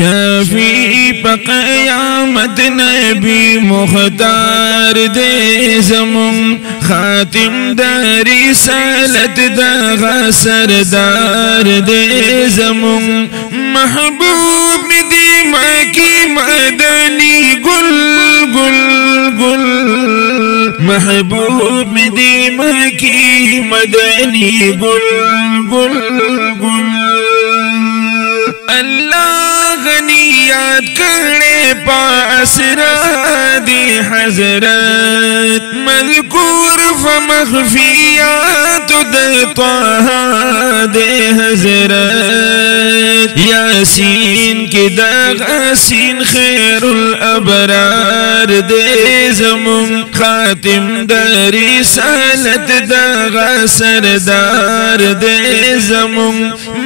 शफी क़यामत नबी मुख्तार दे ज़मुन खातिम दारी सालत दगा सरदार दे ज़मुन महबूब दीमा की मदनी गुल गुल गुल महबूब दीमा की मदनी गुल गुल गुल अल्लाह गनियात करे पास रादी हजरत मज़कूर फमख्फियात दे हजरत यासीन के दाग़ासीन खैरुल अबरार दे ज़मुन खातिम दारी सालत दाग़ा सरदार दे ज़मुन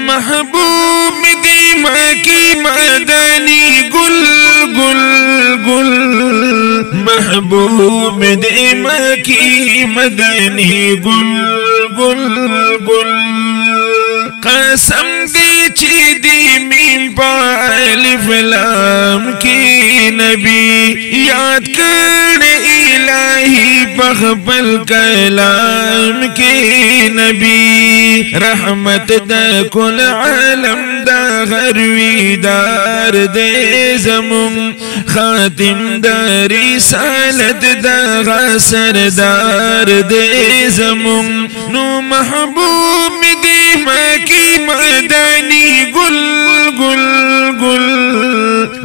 महबूब दीमा की मदनी गुल गुल गुल महबूब दीमा की मदनी गुल गुल गुल कसम दी चीदी मीम पालिफ लाम की नबी याद कर इलाही पखपल कलाम के नबी रहमत द कुल आलम दा गरवीदार दे ज़मुन खातिम दारी सालत दगा सरदार दे ज़मुन नो महबूब दीमा की मदनी गुल गुल गुल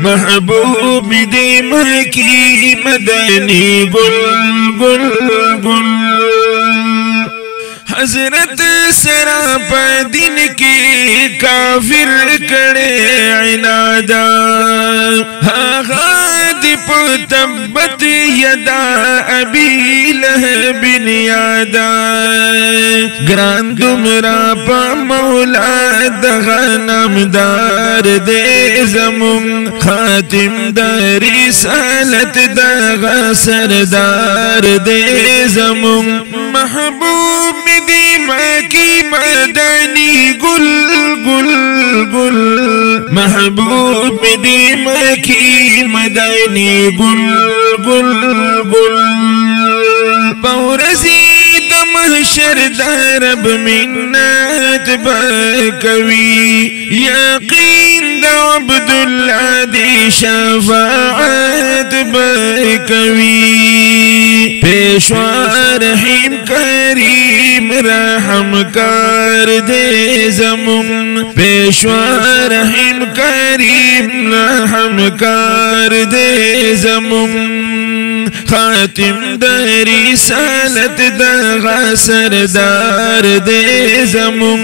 महबूब दीमा की मदनी गुल गुल गुल हजरत सरापा दिन के काफिर करे इनादा हादिप तब्बत यदा अबी लहब यादा ग्रान दुमरा पा मौला दगा नामदार दे ज़मुन खातिम दारी सालत दगा सरदार दे ज़मुन महबूब दीमा की मदनी गुल गुल गुल महबूब दीमा की मदनी गुल गुल गुल पौरसी महशर दरब मिन्नत बकवी यकीन द अब्दुल्ला दी शफाअत बकवी पेशवा रहीम करीम रहम कर दे ज़मुन पेशवा रहीम करीम रहम कर दे ज़मुन खातिम दारी सालत दगा सरदार दे ज़मुन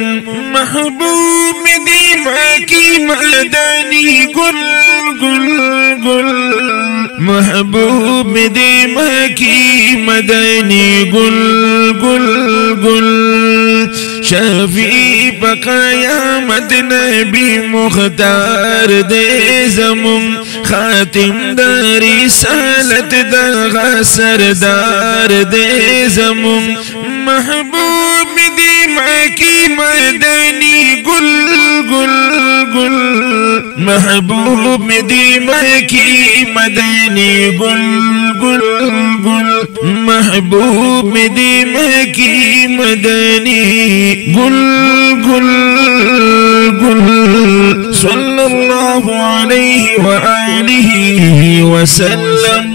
महबूब दीमा की मदनी गुल गुल गुल महबूब दीमा की मदनी गुल गुल गुल शफी क़यामत नबी मुख्तार दे ज़मुन खातिम दारी सालत दगा सरदार दे ज़मुन महबूब दीमा की मदनी गुल गुल गुल महबूब दीमा की मदनी गुल गुल गुल महबूब दीमा की मदनी गुल गुल गुल सल्लल्लाहु अलैहि व आलिहि वसल्लम।